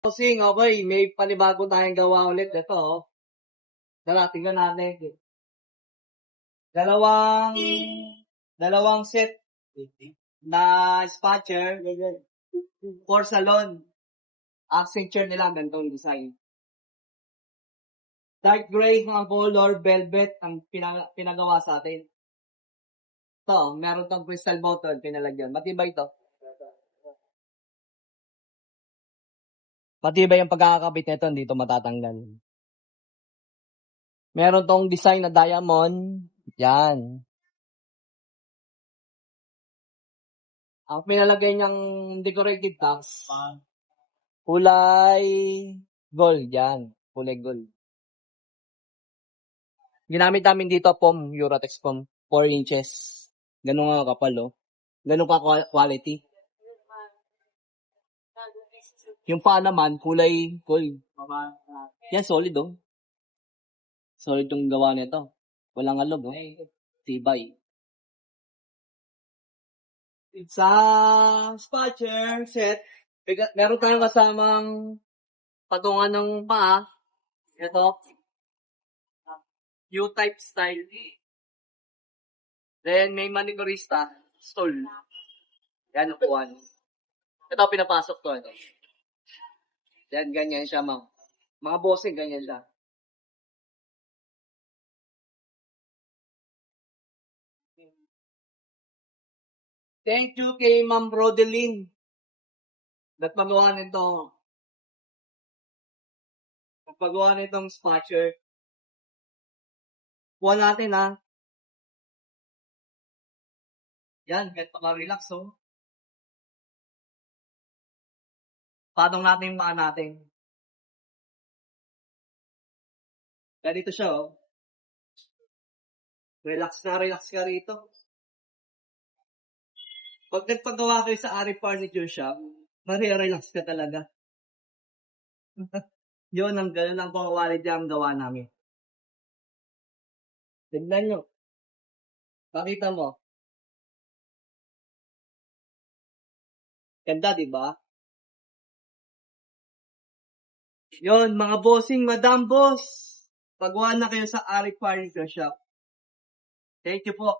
Bossing, okay, may panibago tayong gawa ulit. Ito, oh. Tara, tingnan natin. Dalawang set na spatcher for salon. Accenture nila, ganitong design. Dark gray ang color, velvet ang pinagawa sa atin. Ito, meron tong crystal bottle, pinalagyan. Matibay ito. Matibay ang pagkakakabit nito, hindi ito matatanggal. Meron tong design na diamond. Yan. Ang pinalagay niyang decorative tags, kulay gold yan. Kulay gold. Ginamit namin dito foam, Uratex foam, 4 inches. Ganun nga kapal, oh. Ganun ka quality. Yung paa naman, kulay gold. Yan, solid, oh. Solid yung gawa nito. Walang alog, oh. Tibay. Sa spatcher set, meron tayong kasamang patungan ng paa. Ito. U-type style. Then, may manicurista. Stall. Yan, upuan. Ito, pinapasok to. Ito. Yan, ganyan siya, mga bossing, ganyan siya. Thank you kay Ma'am Rodeline. Nagpagawa nitong spatcher. Kuha natin, ha. Yan, kahit relax, oh. Patong natin yung paa natin. Ganito siya, oh. Relax ka rito. Pag nagpagawa kayo sa Ari Furniture Shop, relax ka talaga. Yun, ganun ang quality ang gawa namin. Tignan nyo. Pakita mo. Ganda, di ba? Yun, mga bossing, madam boss. Pagawa na kayo sa Ari Furniture Shop. Thank you po.